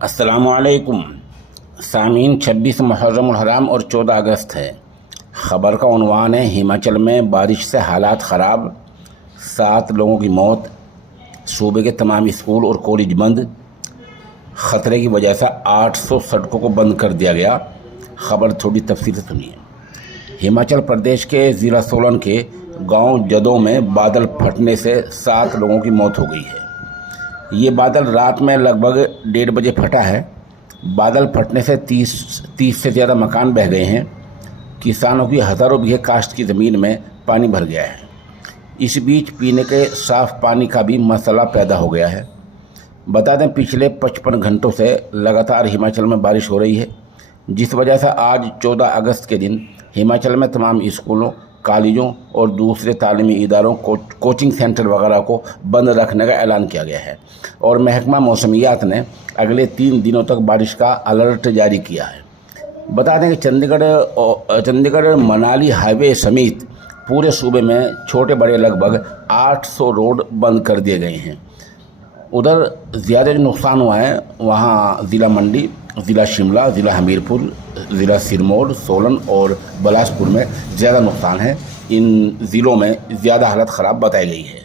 अस्सलामुअलैकुम सामीन। 26 मुहर्रम हराम और 14 अगस्त है। ख़बर का उन्वान है हिमाचल में बारिश से हालात ख़राब, 7 लोगों की मौत, सूबे के तमाम स्कूल और कॉलेज बंद, ख़तरे की वजह से 800 सड़कों को बंद कर दिया गया। ख़बर थोड़ी तफसील से सुनिए। हिमाचल प्रदेश के ज़िला सोलन के गांव जदों में बादल फटने से 7 लोगों की मौत हो गई है। ये बादल रात में लगभग 1:30 बजे फटा है। बादल फटने से 30 से ज़्यादा मकान बह गए हैं। किसानों की हज़ारों बीघे काश्त की ज़मीन में पानी भर गया है। इस बीच पीने के साफ़ पानी का भी मसला पैदा हो गया है। बता दें, पिछले 55 घंटों से लगातार हिमाचल में बारिश हो रही है, जिस वजह से आज 14 अगस्त के दिन हिमाचल में तमाम स्कूलों, कॉलेजों और दूसरे तालीमी इदारों कोचिंग सेंटर वगैरह को बंद रखने का ऐलान किया गया है और महकमा मौसमियात ने अगले 3 दिनों तक बारिश का अलर्ट जारी किया है। बता दें कि चंडीगढ़ मनाली हाईवे समेत पूरे सूबे में छोटे बड़े लगभग 800 रोड बंद कर दिए गए हैं। उधर ज़्यादा जो नुकसान हुआ है वहाँ ज़िला मंडी, ज़िला शिमला, ज़िला हमीरपुर, ज़िला सिरमौर, सोलन और बिलासपुर में ज़्यादा नुकसान है। इन ज़िलों में ज़्यादा हालत ख़राब बताई गई है।